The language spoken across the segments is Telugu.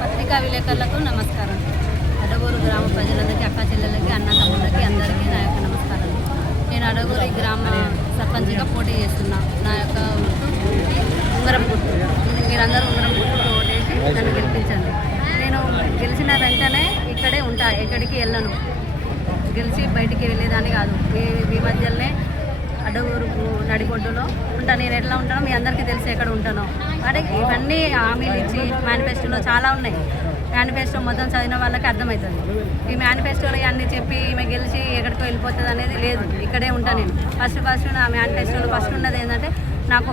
పత్రికా విలేకరులకు నమస్కారం. అడగూరు గ్రామ ప్రజలందరికీ, అక్క చెల్లెలకి, అన్నదమ్ములకి అందరికీ నా యొక్క నమస్కారం. నేను అడగూరు గ్రామ సర్పంచ్గా పోటీ చేస్తున్నా. నా యొక్క ఉంగరం గుర్తు. మీరందరూ ఉంగరం గుర్తుకు ఓటేసి నన్ను గెలిపించండి. నేను గెలిచిన వెంటనే ఇక్కడే ఉంటా, ఎక్కడికి వెళ్ళను. గెలిచి బయటికి వెళ్ళేదాన్ని కాదు. మీ మధ్యలోనే అడగూరు నడిగొడ్డులో ఉంటా. నేను ఎట్లా ఉంటానో మీ అందరికీ తెలిసి ఎక్కడ ఉంటానో. అంటే ఇవన్నీ హామీలు ఇచ్చి మేనిఫెస్టోలో చాలా ఉన్నాయి. మేనిఫెస్టో మొత్తం చదివిన వాళ్ళకి అర్థమవుతుంది. ఈ మేనిఫెస్టోలో అన్నీ చెప్పి ఈమె గెలిచి ఎక్కడికో వెళ్ళిపోతుంది అనేది లేదు. ఇక్కడే ఉంటాను నేను. ఫస్ట్ నా మేనిఫెస్టోలో ఫస్ట్ ఉన్నది ఏంటంటే, నాకు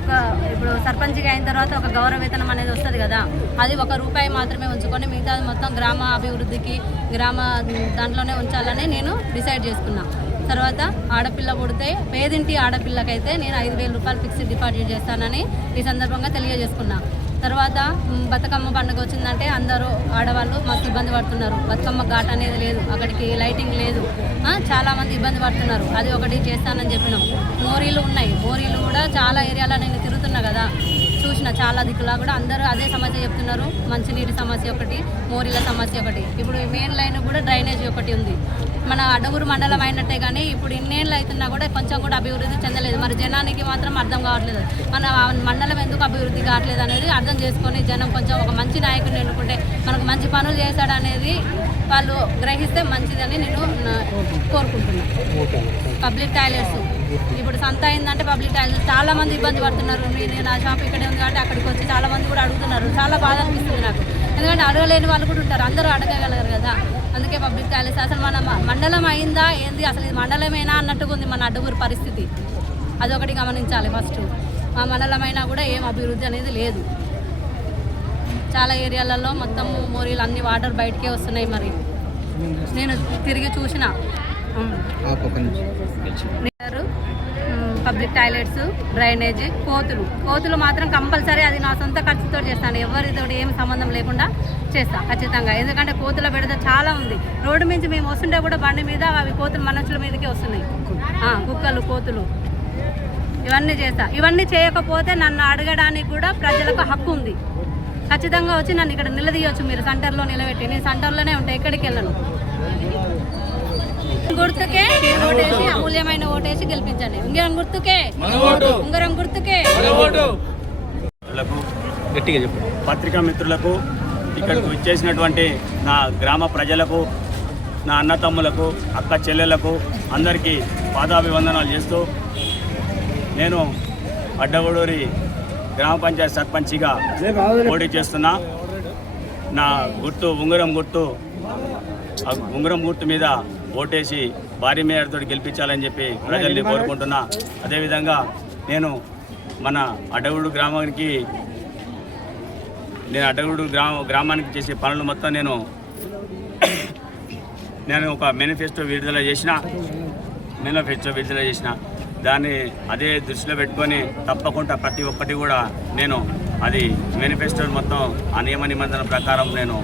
ఇప్పుడు సర్పంచ్గా అయిన తర్వాత ఒక గౌరవ వేతనం అనేది వస్తుంది కదా, అది ₹1 మాత్రమే ఉంచుకొని మిగతా మొత్తం గ్రామ అభివృద్ధికి, గ్రామ దాంట్లోనే ఉంచాలని నేను డిసైడ్ చేసుకున్నా. తర్వాత ఆడపిల్ల పుడితే పేదింటి ఆడపిల్లకైతే నేను ₹5,000 ఫిక్స్డ్ డిపాజిట్ చేస్తానని ఈ సందర్భంగా తెలియజేసుకున్నా. తర్వాత బతుకమ్మ పండుగ వచ్చిందంటే అందరూ ఆడవాళ్ళు మస్తు ఇబ్బంది పడుతున్నారు. బతుకమ్మ ఘాట్ అనేది లేదు, అక్కడికి లైటింగ్ లేదు, చాలామంది ఇబ్బంది పడుతున్నారు. అది ఒకటి చేస్తానని చెప్పినాం. మోరీలు ఉన్నాయి. మోరీలు కూడా చాలా ఏరియాలో నేను తిరుగుతున్నా కదా, చూసిన చాలా దిక్కులా కూడా అందరూ అదే సమస్య చెప్తున్నారు. మంచినీటి సమస్య ఒకటి, మోరీల సమస్య ఒకటి. ఇప్పుడు మెయిన్ లైన్ కూడా డ్రైనేజ్ ఒకటి ఉంది. మన అడగూరు మండలం అయినట్టే కానీ ఇప్పుడు ఇన్నేళ్ళు అవుతున్నా కూడా కొంచెం కూడా అభివృద్ధి చెందలేదు. మరి జనానికి మాత్రం అర్థం కావట్లేదు. మన మండలం ఎందుకు అభివృద్ధి కావట్లేదు అనేది అర్థం చేసుకొని జనం కొంచెం ఒక మంచి నాయకుడిని ఎన్నుకుంటే మనకు మంచి పనులు చేశాడు అనేది వాళ్ళు గ్రహిస్తే మంచిదని నేను కోరుకుంటున్నాను. పబ్లిక్ టాయిలెట్స్ ఇప్పుడు సంత అయిందంటే పబ్లిక్ టాయిలెట్స్ చాలామంది ఇబ్బంది పడుతున్నారు. నేను నా షాప్ ఇక్కడే ఉంది కాబట్టి అక్కడికి వచ్చి చాలామంది కూడా అడుగుతున్నారు. చాలా బాధ అనిపిస్తుంది నాకు. ఎందుకంటే అడగలేని వాళ్ళు కూడా ఉంటారు, అందరూ అడగగలరు కదా. అందుకే పబ్లిక్ టాయిలెట్స్ అసలు మన మండలం అయిందా ఏంది, అసలు ఇది మండలమేనా అన్నట్టుగా ఉంది మన అడ్డగూరు పరిస్థితి. అదొకటి గమనించాలి. ఫస్ట్ మా మండలమైనా కూడా ఏం అభివృద్ధి అనేది లేదు. చాలా ఏరియాలలో మొత్తం మోరీలు అన్ని వాటర్ బయటకే వస్తున్నాయి. మరి నేను తిరిగి చూసిన పబ్లిక్ టాయిలెట్స్, డ్రైనేజ్, కోతులు మాత్రం కంపల్సరీ అది నా సొంత ఖర్చుతో చేస్తాను. ఎవరితో ఏం సంబంధం లేకుండా చేస్తా ఖచ్చితంగా. ఎందుకంటే కోతుల బెడద చాలా ఉంది. రోడ్డు నుంచి మేము వస్తుంటే కూడా బండి మీద అవి కోతులు మనుషుల మీదకే వస్తున్నాయి. కుక్కలు, కోతులు, ఇవన్నీ చేస్తా. ఇవన్నీ చేయకపోతే నన్ను అడగడానికి కూడా ప్రజలకు హక్కు ఉంది. ఖచ్చితంగా వచ్చి నన్ను ఇక్కడ నిలదీయొచ్చు. మీరు సెంటర్లో నిలబెట్టి, నేను సెంటర్లోనే ఉంటాను, ఎక్కడికి వెళ్ళను. గుర్తుకే ఓటేసి, అమూల్యమైన ఓటేసి గెలిపించండి. ఉంగరం గుర్తుకే, ఉంగరం గుర్తుకే. పత్రికా మిత్రులకు, ఇక్కడికి వచ్చేసినటువంటి నా గ్రామ ప్రజలకు, నా అన్నతమ్ములకు, అక్క చెల్లెలకు అందరికీ పాదాభివందనాలు చేస్తూ, నేను అడ్డగూడూరి గ్రామ పంచాయతీ సర్పంచిగా పోటీ చేస్తున్నా. నా గుర్తు ఉంగరం గుర్తు. ఉంగరం గుర్తు మీద ఓటేసి భారీ మేయర్తో గెలిపించాలని చెప్పి ప్రజల్ని కోరుకుంటున్నా. అదేవిధంగా నేను మన అడ్డగూడు గ్రామానికి చేసే పనులు మొత్తం నేను ఒక మేనిఫెస్టో విడుదల చేసిన దాన్ని అదే దృష్టిలో పెట్టుకొని తప్పకుండా ప్రతి ఒక్కటి కూడా నేను అది మేనిఫెస్టో మొత్తం ఆ నియమ నిబంధనల ప్రకారం నేను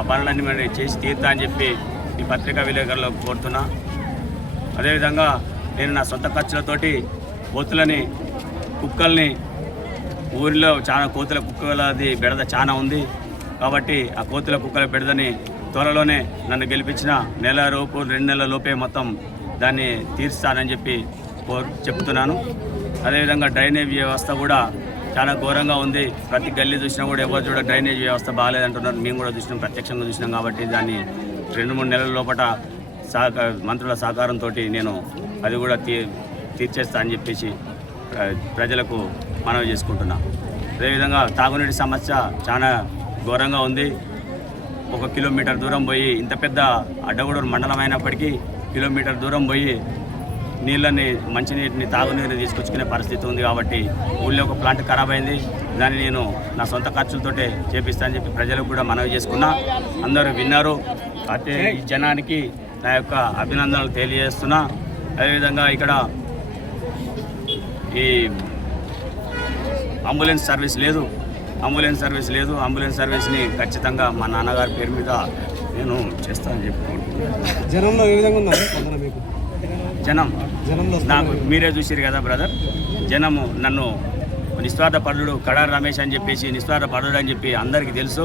ఆ పనులన్నీ చేసి తీరుతా అని చెప్పి ఈ పత్రికా విలేకరులకు కోరుతున్నా. అదేవిధంగా నేను నా సొంత ఖర్చులతోటి కోతులని, కుక్కల్ని, ఊరిలో చాలా కోతుల కుక్కలది బెడద చాలా ఉంది కాబట్టి ఆ కోతుల కుక్కల బెడదని త్వరలోనే నన్ను గెలిపించిన నెలలోపు 2 నెలల లోపే మొత్తం దాన్ని తీర్స్తానని చెప్పి చెప్తున్నాను. అదేవిధంగా డ్రైనేజ్ వ్యవస్థ కూడా చాలా ఘోరంగా ఉంది. ప్రతి గల్లీ చూసినా కూడా ఎవరు చూడ డ్రైనేజ్ వ్యవస్థ బాగాలేదంటున్నారు. మేము కూడా చూసినాం, ప్రత్యక్షంగా చూసినాం. కాబట్టి దాన్ని 2-3 నెలల లోపల మంత్రుల సహకారంతో నేను అది కూడా తీర్చేస్తా అని చెప్పేసి ప్రజలకు మనవి చేసుకుంటున్నా. అదేవిధంగా తాగునీటి సమస్య చాలా ఘోరంగా ఉంది. 1 కిలోమీటర్ దూరం పోయి, ఇంత పెద్ద అడ్డగూడూరు మండలం అయినప్పటికీ కిలోమీటర్ దూరం పోయి నీళ్ళని మంచినీటిని తాగునీరుని తీసుకొచ్చుకునే పరిస్థితి ఉంది. కాబట్టి ఊళ్ళో ఒక ప్లాంట్ ఖరాబ్ అయింది, దాన్ని నేను నా సొంత ఖర్చులతోటే చేపిస్తానని చెప్పి ప్రజలకు కూడా మనవి చేసుకున్నా. అందరూ విన్నారు. అయితే ఈ జనానికి నా యొక్క అభినందనలు తెలియజేస్తున్నా. అదేవిధంగా ఇక్కడ ఈ అంబులెన్స్ సర్వీస్ లేదు. అంబులెన్స్ సర్వీస్ని ఖచ్చితంగా మా నాన్నగారి పేరు మీద నేను చేస్తానని చెప్పుకుంటున్నాను. జనంలో ఏ విధంగా ఉన్నారు మీకు? జనంలో నాకు మీరే చూసిరు కదా బ్రదర్, జనము నన్ను నిస్వార్థపరుడు కడారి రమేష్ అని చెప్పేసి నిస్వార్థపరుడు అని చెప్పి అందరికీ తెలుసు.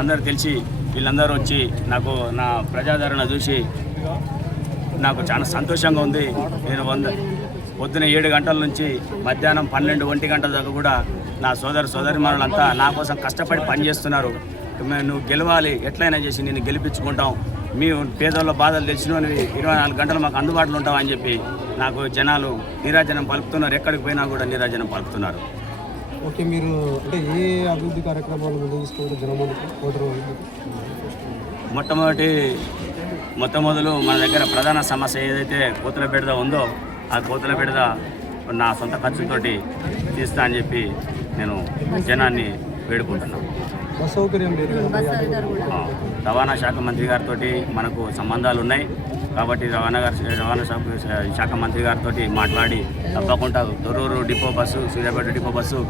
అందరు తెలిసి వీళ్ళందరూ వచ్చి నాకు నా ప్రజాదరణ చూసి నాకు చాలా సంతోషంగా ఉంది. నేను పొద్దున 7 గంటల నుంచి మధ్యాహ్నం 12-1 గంటల దాకా కూడా నా సోదరిమణులంతా నా కోసం కష్టపడి పనిచేస్తున్నారు. నువ్వు గెలవాలి, ఎట్లయినా చేసి నేను గెలిపించుకుంటాం, మీ పేదోళ్ళ బాధలు తెలిసినవి 24 గంటలు మాకు అందుబాటులో ఉంటాం అని చెప్పి నాకు జనాలు నీరాజనం పలుకుతున్నారు. ఎక్కడికి పోయినా కూడా నీరాజనం పలుకుతున్నారు. ఓకే, మీరు అంటే ఏ అభివృద్ధి కార్యక్రమాలు ముందు తీసుకుంటే జనం మొట్టమొదలు మన దగ్గర ప్రధాన సమస్య ఏదైతే కోతుల బెడద ఉందో ఆ కోతుల బెడద నా సొంత ఖర్చుతోటి తీస్తా అని చెప్పి నేను జనాన్ని వేడుకుంటున్నాను. బస్ సౌకర్యం లేదు. రవాణా శాఖ మంత్రి గారితో మనకు సంబంధాలు ఉన్నాయి కాబట్టి రవాణా శాఖ మంత్రి గారితో మాట్లాడి తప్పకుండా Doruru depot bus, Suryapet depot bus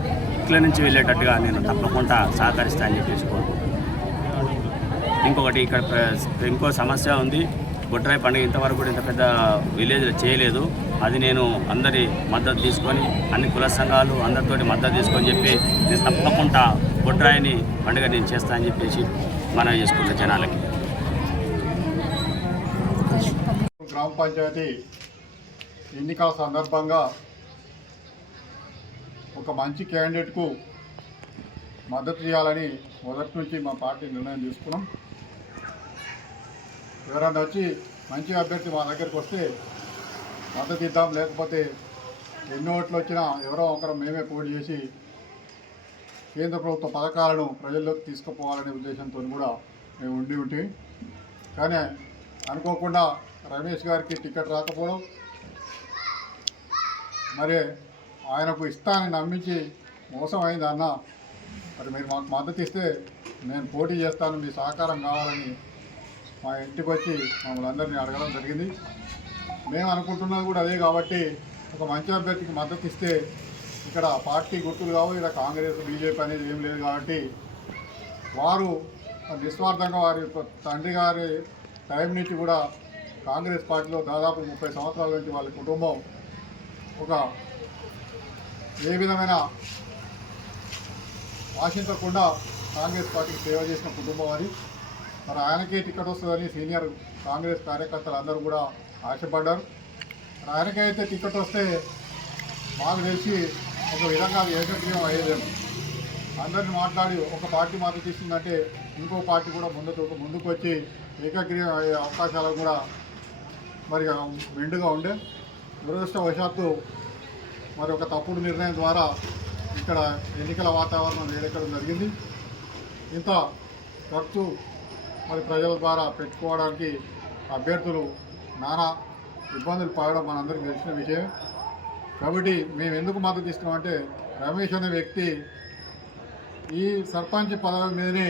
ఇట్ల నుంచి వెళ్ళేటట్టుగా నేను తప్పకుండా సహకరిస్తా అని చెప్పేసి కోరుకుంటున్నాను. ఇంకొకటి ఇక్కడ ఇంకో సమస్య ఉంది. బొడ్రాయి పండుగ ఇంతవరకు కూడా ఇంత పెద్ద విలేజ్లో చేయలేదు. అది నేను అందరి మద్దతు తీసుకొని అన్ని కుల సంఘాలు అందరితోటి మద్దతు తీసుకొని చెప్పి నేను తప్పకుండా బొడ్రాయిని పండుగ నేను చేస్తా అని చెప్పేసి మనం చేసుకుంటా జనాలకి. గ్రామ పంచాయతీ ఎన్నికల సందర్భంగా ఒక మంచి క్యాండిడేట్కు మద్దతు చేయాలని మొదటి నుంచి మా పార్టీ నిర్ణయం తీసుకున్నాం. ఎవరైనా వచ్చి మంచి అభ్యర్థి మా దగ్గరికి వస్తే మద్దతు ఇద్దాం, లేకపోతే ఎన్ని ఓట్లు వచ్చినా ఎవరో ఒకరు మేమే పోటీ చేసి కేంద్ర ప్రభుత్వ పథకాలను ప్రజల్లోకి తీసుకుపోవాలనే ఉద్దేశంతో కూడా మేము ఉంటే కానీ అనుకోకుండా రమేష్ గారికి టికెట్ రాకపోవడం, మరి ఆయనకు ఇస్తానని నమ్మించి మోసం అయింది అన్న. మరి మీరు మాకు మద్దతు ఇస్తే నేను పోటీ చేస్తాను, మీ సహకారం కావాలని మా ఇంటికి వచ్చి మమ్మల్ని అందరినీ అడగడం జరిగింది. మేము అనుకుంటున్నది కూడా అదే. కాబట్టి ఒక మంచి అభ్యర్థికి మద్దతు ఇస్తే ఇక్కడ పార్టీ గుర్తులు కావు, ఇక్కడ కాంగ్రెస్ బీజేపీ అనేది ఏం లేదు. కాబట్టి వారు నిస్వార్థంగా వారి తండ్రి గారి టైం నుంచి కూడా కాంగ్రెస్ పార్టీలో దాదాపు 30 సంవత్సరాల నుంచి వాళ్ళ కుటుంబం ఒక ఏ విధమైన ఆశించకుండా కాంగ్రెస్ పార్టీకి సేవ చేసిన కుటుంబం అది. మరి ఆయనకే టికెట్ వస్తుందని సీనియర్ కాంగ్రెస్ కార్యకర్తలు అందరూ కూడా ఆశపడ్డారు. ఆయనకైతే టికెట్ వస్తే మాకు తెలిసి ఒక విధంగా అది ఏకగ్రీవం అయ్యేదేమో. అందరిని మాట్లాడి ఒక పార్టీ మద్దతు ఇస్తుందంటే ఇంకో పార్టీ కూడా ముందుకు వచ్చి ఏకగ్రీవం అయ్యే అవకాశాలు కూడా మరి మెండుగా ఉండే. దురదృష్టవశాత్తు మరి ఒక తప్పుడు నిర్ణయం ద్వారా ఇక్కడ ఎన్నికల వాతావరణం వేడెక్కడం జరిగింది. ఇంత ఖర్చు మరి ప్రజల ద్వారా పెట్టుకోవడానికి అభ్యర్థులు నానా ఇబ్బందులు పడడం మనందరికీ తెలిసిన విషయం. కాబట్టి మేము ఎందుకు మద్దతు ఇస్తున్నామంటే రమేష్ అనే వ్యక్తి ఈ సర్పంచ్ పదవి మీదనే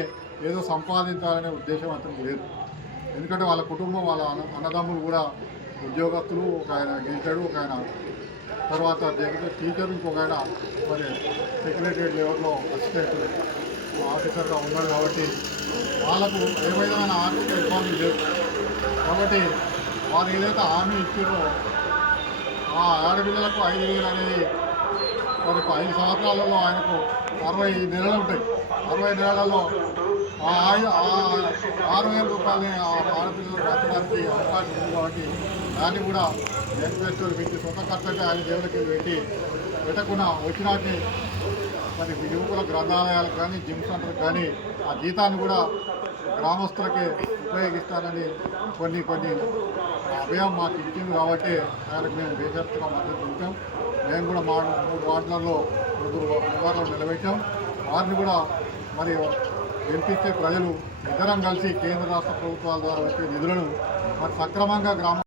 ఏదో సంపాదించాలనే ఉద్దేశం అతనికి లేదు. ఎందుకంటే వాళ్ళ కుటుంబం, వాళ్ళ అన్నదమ్ములు కూడా ఉద్యోగస్తులు. ఒక ఆయన గెలిచాడు, ఒక ఆయన తర్వాత టీచర్, ఇంకొక ఆయన మరి సెక్రటరియట్ లెవెల్లో అసిస్టెంట్ ఆఫీసర్గా ఉన్నాడు. కాబట్టి వాళ్ళకు ఏ విధమైన ఆర్థిక ఇబ్బందులు లేవు. కాబట్టి వారు ఏదైతే హామీ ఇచ్చారో ఆ ఆడపిల్లలకు 5,000 అనేది మరి 5 సంవత్సరాలలో ఆయనకు 60 నెలలు ఉంటాయి. 60 నెలలలో ఆ 6,000 రూపాయలని ఆడపిల్లలు బతకడానికి అవకాశం ఉంది. కాబట్టి దాన్ని కూడా మేనిఫెస్టోలు పెట్టి సొంత ఖర్చుగా ఆయన జేబులకి పెట్టి పెట్టకుండా వచ్చినాటిని మరి యువకుల గ్రంథాలయాలకు కానీ జిమ్ సెంటర్కి కానీ ఆ జీతాన్ని కూడా గ్రామస్తులకే ఉపయోగిస్తానని కొన్ని అభయం మాకు ఇచ్చింది. కాబట్టి ఆయనకు మేము బేషరతుగా మద్దతు ఇచ్చాం. మేము కూడా మా 3 వార్డులలో 2 నిలబెట్టాం. వారిని కూడా మరి గెలిపించే ప్రజలు ఇద్దరం కలిసి కేంద్ర రాష్ట్ర ప్రభుత్వాల ద్వారా వచ్చే నిధులను మరి సక్రమంగా